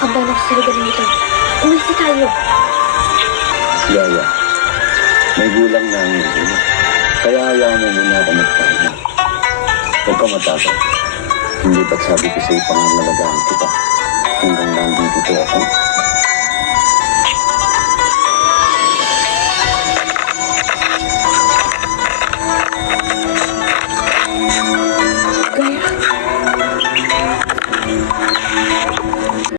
Kinakabahan ako sa lugar nito. Umalis na tayo. Yaya, may gulang na ang ulo. Kaya hayaan mo muna ako magpahinga. Huwag ka matakot. Hindi ba't sabi ko sa'yo pangangalagaan kita hanggang nandito ako?